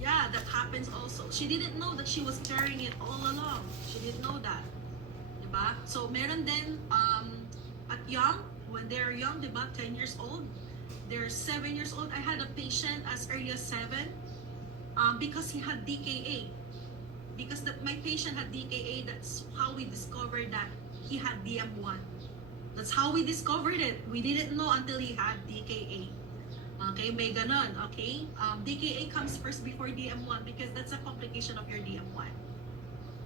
Yeah, that happens also. She didn't know that she was carrying it all along. She didn't know that. Diba? So, meron din, at young, when they're young, diba, 10 years old, they're 7 years old. I had a patient as early as 7, because he had DKA. Because my patient had DKA, that's how we discovered that he had DM1. That's how we discovered it. We didn't know until he had DKA. Okay, may ganon, okay? DKA comes first before DM1 because that's a complication of your DM1.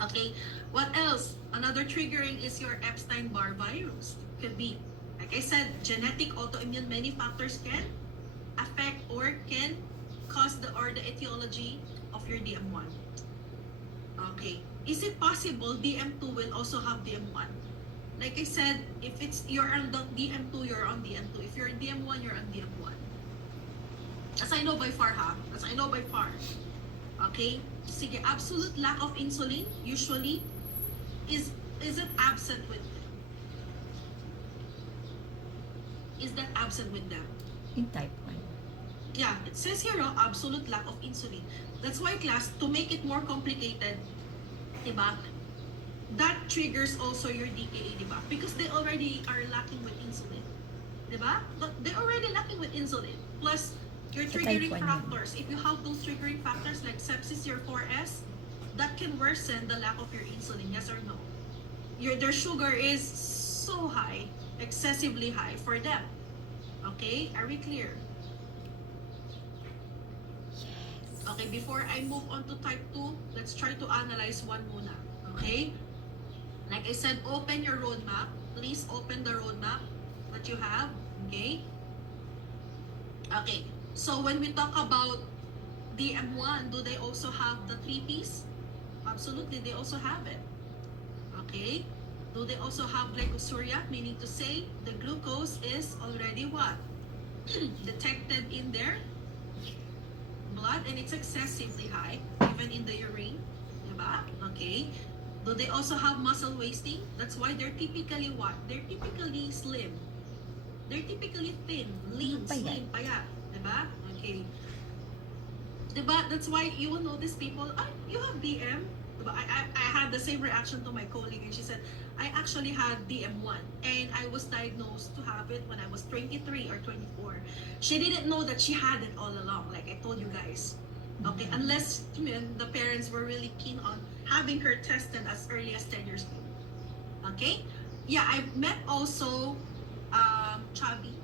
Okay, what else? Another triggering is your Epstein-Barr virus. Could be, like I said, genetic, autoimmune, many factors can affect or can cause the etiology of your DM1. Okay, is it possible DM2 will also have DM1? Like I said, if it's you're on DM2, you're on DM2. If you're DM1, you're on DM1. As I know by far, ha? As I know by far. Okay? Sige, absolute lack of insulin, usually, is it absent with them? Is that absent with them? In type 1. Yeah, it says here, absolute lack of insulin. That's why, class, to make it more complicated, diba? That triggers also your DKA, diba? Because they already are lacking with insulin. Diba? They're already lacking with insulin. Plus, your triggering factors, if you have those triggering factors like sepsis, your 4S, that can worsen the lack of your insulin, yes or no? Their sugar is so high, excessively high for them. Okay, are we clear? Yes. Okay, before I move on to type 2, let's try to analyze one muna. Okay? Like I said, open your roadmap. Please open the roadmap that you have. Okay? Okay. So when we talk about DM1, do they also have the 3 Ps? Absolutely, they also have it. Okay? Do they also have glycosuria? Meaning to say, the glucose is already what? Detected in their blood, and it's excessively high, even in the urine. Diba? Okay? Do they also have muscle wasting? That's why they're typically what? They're typically slim. They're typically thin, lean, slim, payat. Diba? Okay. Diba? That's why you will notice people, you have DM. Diba? I had the same reaction to my colleague, and she said, I actually had DM1, and I was diagnosed to have it when I was 23 or 24. She didn't know that she had it all along, like I told you guys. Okay, unless the parents were really keen on having her tested as early as 10 years old. Okay? Yeah, I met also chubby